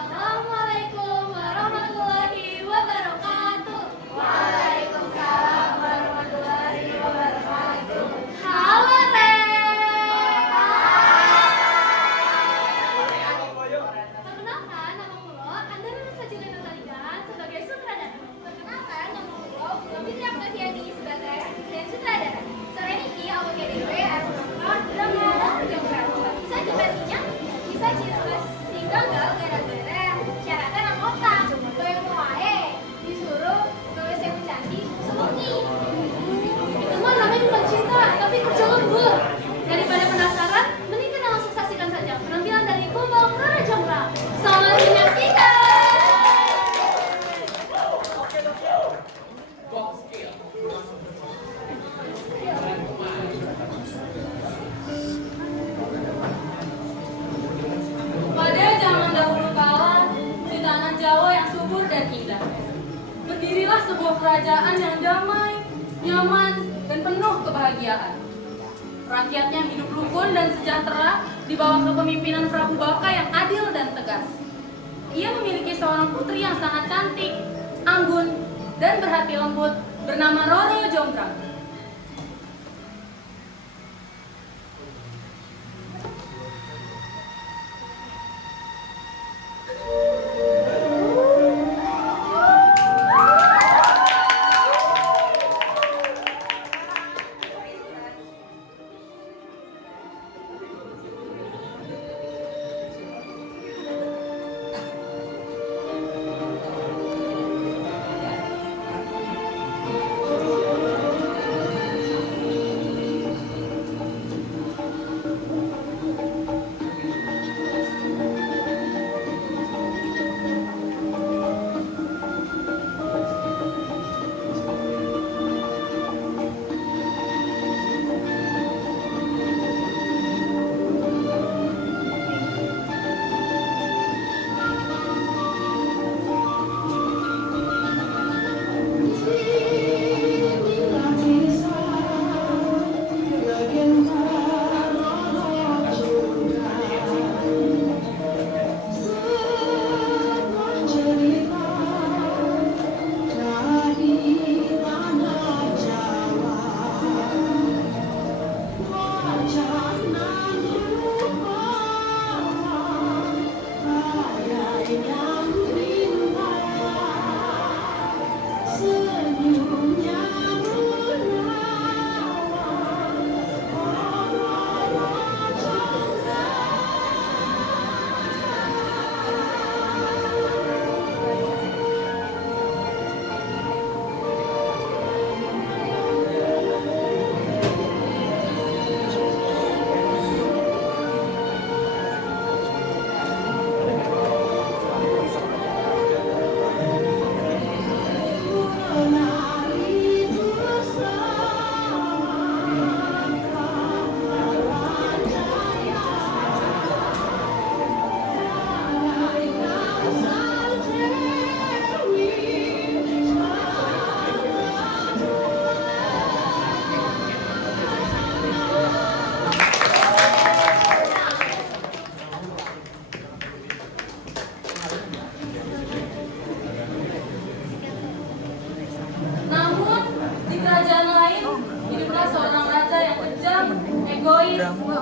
Assalamualaikum warahmatullahi wabarakatuh. Waalaikumsalam warahmatullahi wabarakatuh. Halo Rek. Perkenalkan, nama Mulo, Anda lulus Sarjana Ketertarikan sebagai sutradara. Perkenalkan, nama Mulo, Fitri Ahmadiani sebagai asisten sutradara. Sore ini awal KDW akan menonton drama Roro Jonggrang. Bisa jelasinnya? Bisa jelasin gagal gara-gara syaratan anggota. Goyang wae disuruh gawe sewu cantik sewengi. Itu mah namanya bukan cinta, tapi kerja lembur. Daripada penasaran, mending kita langsung saksikan saja penampilan dari Kumbang Roro Jonggrang. Selamat menyaksikan. Pada zaman dahulu kala, di tanah Jawa yang subur dan indah, berdirilah sebuah kerajaan yang damai, nyaman, dan penuh kebahagiaan. Rakyatnya hidup rukun dan sejahtera di bawah kepemimpinan Prabu Baka yang adil dan tegas. Ia memiliki seorang putri yang sangat cantik, anggun, dan berhati lembut bernama Roro Jonggrang.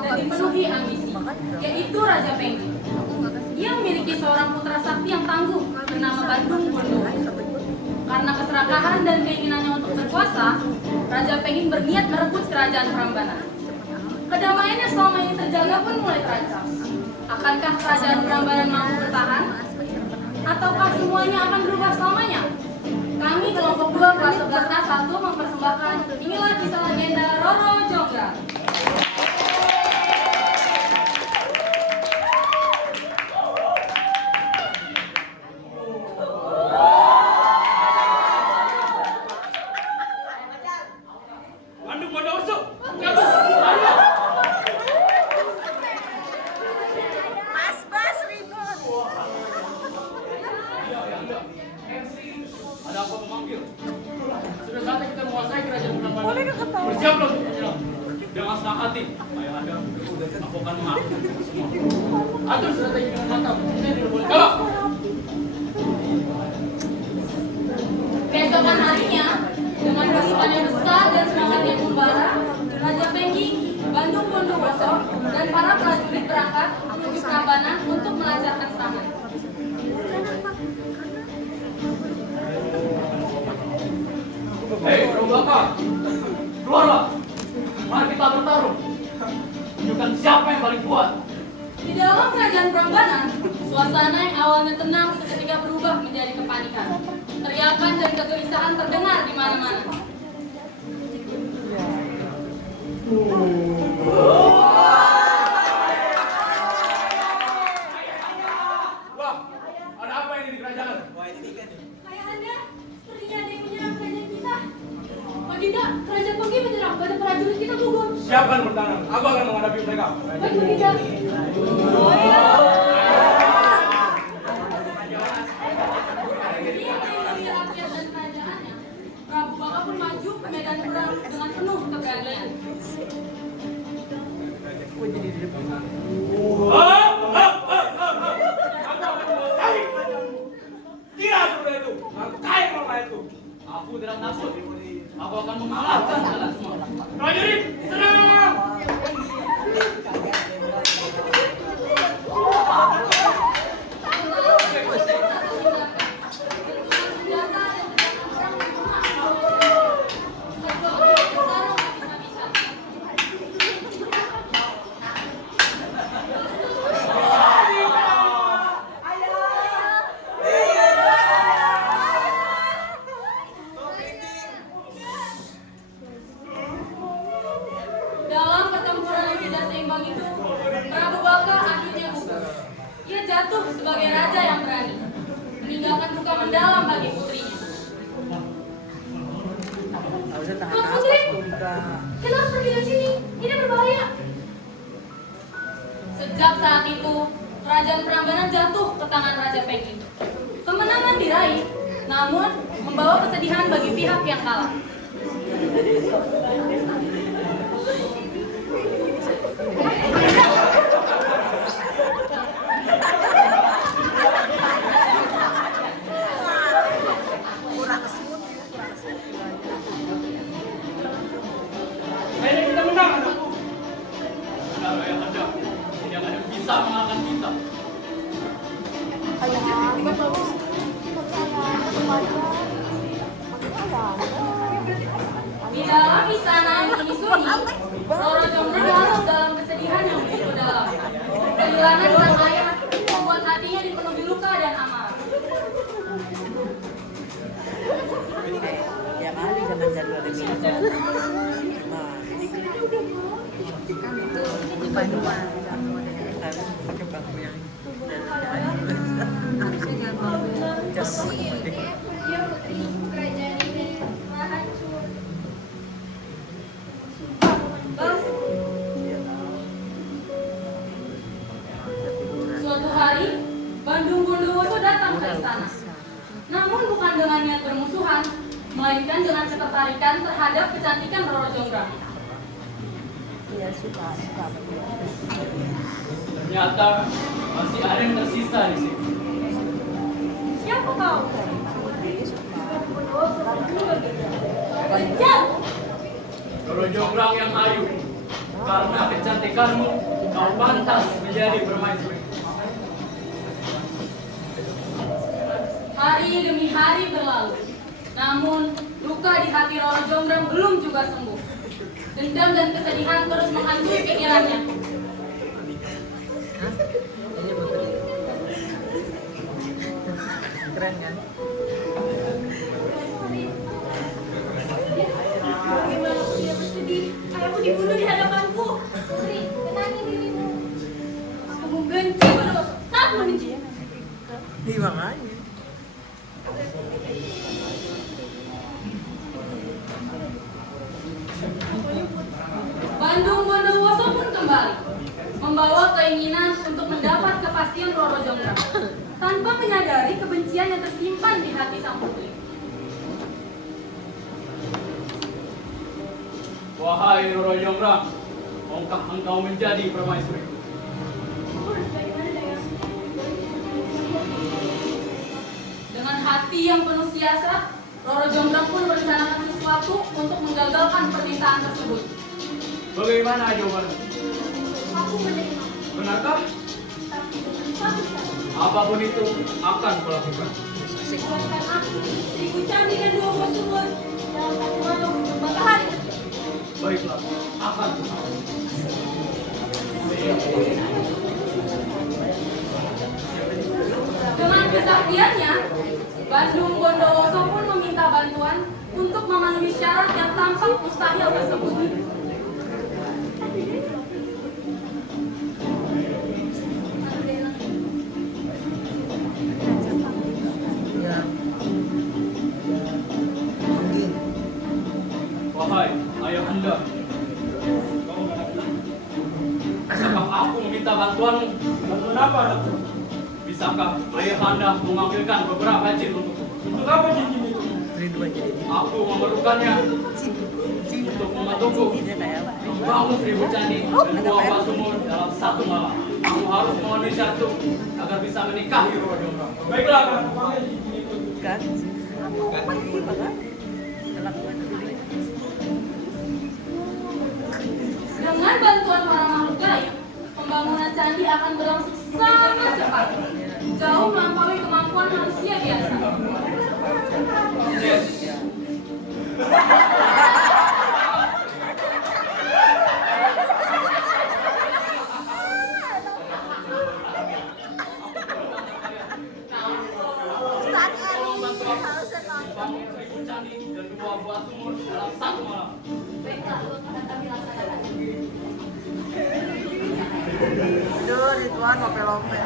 dan dipenuhi ambisi, yaitu Raja Penggi. Ia memiliki seorang putra sakti yang tangguh bernama Bandung Bondo. Karena keserakahan dan keinginannya untuk berkuasa, Raja Penggi berniat merebut kerajaan Prambanan. Kedamaian yang selama ini terjaga pun mulai terancam. Akankah kerajaan Prambanan mampu bertahan? Ataukah semuanya akan berubah selamanya? Kami kelompok 2 kelas 11A1 mempersembahkan inilah kisah legenda Roro Bandung Bondowoso. Mas ribut. Iya. Ada apa memanggil? Sudah saatnya kita menguasai kerajaan Prambanan. Bersiaplah untuk menyerang. Dengan senang hati. Ayo Anda, aku akan mengakhiri semua. Atur strategi dengan mantap. Kita tidak boleh kalah. Keesokan harinya, dengan pasukan yang besar dan semangat yang membara, Raja Penggi, Bandung Bondowoso, dan para prajurit berangkat menuju Prambanan untuk melancarkan serangan. Hei, Rombaka, keluarlah. Mari kita bertarung. Tunjukkan siapa yang paling kuat. Di dalam kerajaan Prambanan, suasana yang awalnya tenang seketika berubah menjadi kepanikan. Teriakan dan kegelisahan terdengar di mana-mana. Wah, ada apa ini di kerajaan? Ayah Anda, sepertinya ada yang menyerang kerajaan kita. Baginda, kerajaan Penggi menyerang, banyak prajurit kita gugur. Siapa yang bertahan? Aku akan menghadapi mereka. Baik, Baginda. Oh ya. Dia melindungi rakyat dan kerajaannya. Prabu Baka pun maju ke medan perang dengan penuh keberanian. Tidak seperti itu. Aku kaya mereka itu. Aku tidak takut. Aku akan mengalahkan kalian semua. Prajurit, serang! Dalam pertempuran yang tidak seimbang itu, Prabu Baka akhirnya gugur. Ia jatuh sebagai raja yang berani, meninggalkan luka mendalam bagi putrinya. Tuan Putri, kenapa pergi dari sini? Ini berbahaya. Sejak saat itu, kerajaan Prambanan jatuh ke tangan Raja Penggi. Kemenangan diraih, namun membawa kesedihan bagi pihak yang kalah. Kayaknya kita menang, anakku. Benar, ayah Anda. Tidak ada yang bisa mengalahkan kita. Di dalam istana yang ini sunyi, Roro Jonggrang larut dalam kesedihan yang begitu dalam. Kehilangan sang ayah membuat hatinya dipenuhi luka dan amarah. Ya kali zaman jadwal ini. Nah, ini paduan. Harus pakai bangku yang Dia putri kerajaan ini telah hancur. Suatu hari, Bandung Bondowoso datang ke istana. Namun bukan dengan niat bermusuhan, melainkan dengan ketertarikan terhadap kecantikan Roro Jonggrang. Iya suka. Ternyata masih ada yang tersisa di sini. Siapa kau? Kejam! Roro Jonggrang yang ayu. Karena kecantikanmu, kau pantas menjadi permaisuri. Hari demi hari berlalu. Namun, luka di hati Roro Jonggrang belum juga sembuh. Dendam dan kesedihan terus menghantui pikirannya. Ini betul. Keren kan? Bagaimana aku tidak bersedih? Ayahku dibunuh di hadapanku. Putri, tenangin dirimu. Aku membenci Bondowoso. Sangat membenci. Iya makanya. Bandung Bondowoso pun kembali, membawa keinginan untuk mendapat kepastian Roro Jonggrang, tanpa menyadari kebencian yang tersimpan di hati sang putri. Wahai Roro Jonggrang, maukah engkau menjadi permaisuriku? Dengan hati yang penuh siasat, Roro Jonggrang pun merencanakan sesuatu untuk menggagalkan permintaan tersebut. Bagaimana jawabanmu? Aku menerima. Benarkah? Tapi dengan satu syarat. Apapun itu akan kulakukan. Buatkan aku 1000 candi dan 2 buah sumur dalam satu malam beberapa hari. Baiklah, akan kusalah. Dengan kesaktiannya, Bandung Bondowoso pun meminta bantuan untuk memenuhi syarat yang tampak mustahil tersebut. Ya. Mungkin. Wahai ayahanda, bisakah aku meminta bantuanmu? Bantuan apa, Ratu? Bisakah ayahanda mengambilkan beberapa jin untukku? Untuk apa jin itu? Ridwan jadi dia. Aku memerlukannya untuk membantuku membangun 1000 candi dan 2 buah sumur dalam satu malam. Aku harus memenuhi syarat itu agar bisa menikahi Roro Jonggrang. Baiklah, akan aku panggil jin itu. Kan? Aku pasti banget. Kelakuan dulu. Dengan bantuan para makhluk gaib, pembangunan candi akan berlangsung sangat cepat, jauh melampaui kemampuan manusia biasa. Yes. Tolong bantu aku membangun 1000 candi dan 2 buah sumur dalam satu malam. Baiklah, akan kami laksanakan. Aduh, Ridwan lope-lope.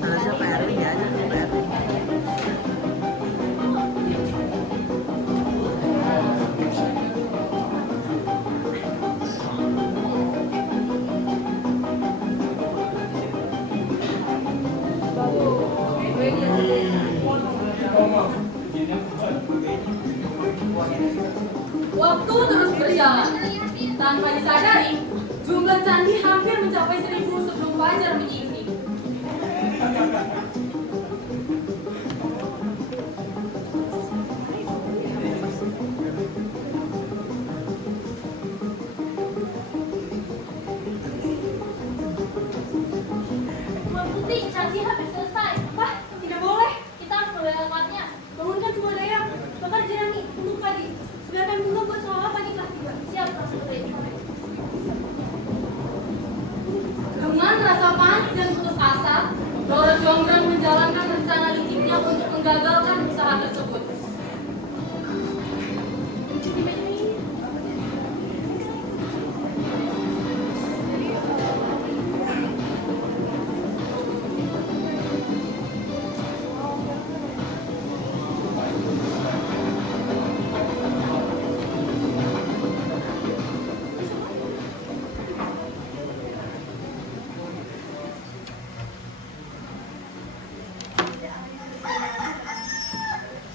Harusnya Pak Erwin ya, Pak Erwin. Waktu terus berjalan, tanpa disadari, jumlah candi hampir mencapai 1000 sebelum fajar menyingsi. Tuan Putri, candi hampir selesai. Wah, tidak boleh. Kita harus melewatnya. Bangunkan semua daya. Bakar jerami untuk padi. Sediakan bunga buat soal padi kelas 3. Siap, Tuan Putri. Dengan rasa panik dan putus asa, Roro Jonggrang menjalankan rencana liciknya untuk menggagalkan usaha tersebut.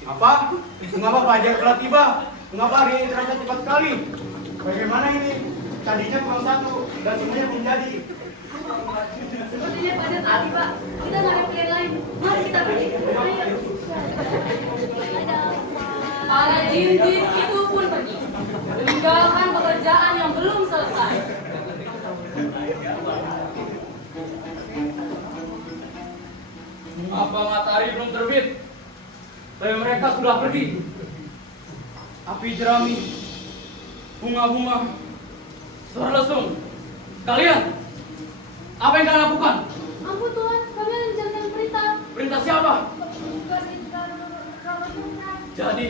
Apa? Mengapa pajak telah tiba? Mengapa hari ini terasa cepat sekali? Bagaimana ini? Tadinya kurang satu dan semuanya belum jadi. Sepertinya pada tadi, Pak. Kita nggak ada pilihan lain. Mari kita pergi. Ayo. Para jin-jin itu pun pergi, meninggalkan pekerjaan yang belum selesai. Apa matahari belum terbit? Tapi mereka sudah pergi. api jerami, bunga-bunga, suara lesung. Kalian, apa yang kalian lakukan? Ampun Tuhan, kami hanya menjalankan perintah. Perintah siapa? Jadi,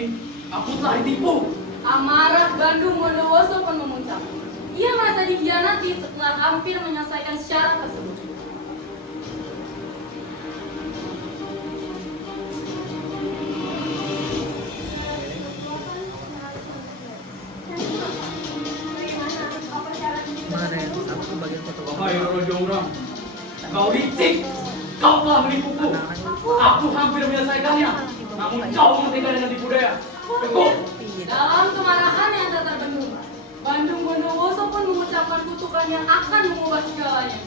aku telah ditipu. Amarah Bandung Bondowoso pun memuncak. Ia merasa dikhianati setelah hampir menyelesaikan syarat tersebut. Kemarin aku bagian foto. Hai Roro Jonggrang, kau licik, kau telah menipuku. Aku hampir menyelesaikannya, namun kau menghentikan dengan tipu daya. Cukup. Dalam kemarahan yang tak terbendung, Bandung Bondowoso pun mengucapkan kutukan yang akan mengubah segalanya.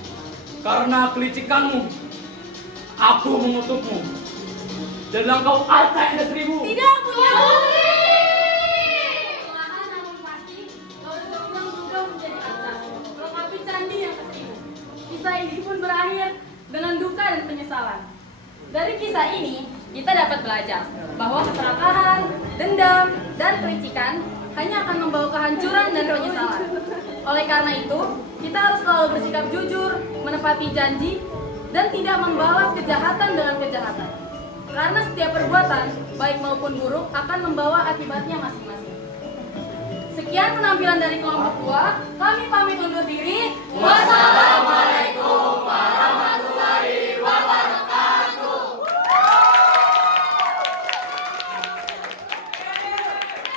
Karena kelicikanmu, aku mengutukmu. Dan kau harta yang seribu. Tidak punya putri. Perlahan namun pasti, Roro Jonggrang berubah menjadi arca, melengkapi candi yang ke-1000. Kisah ini pun berakhir dengan duka dan penyesalan. Dari kisah ini, kita dapat belajar bahwa keserakahan, dendam, dan kelicikan hanya akan membawa kehancuran dan penyesalan. Oleh karena itu, kita harus selalu bersikap jujur, menepati janji, dan tidak membalas kejahatan dengan kejahatan. Karena setiap perbuatan, baik maupun buruk, akan membawa akibatnya masing-masing. Sekian penampilan dari kelompok 2, kami pamit undur diri. Wassalamualaikum.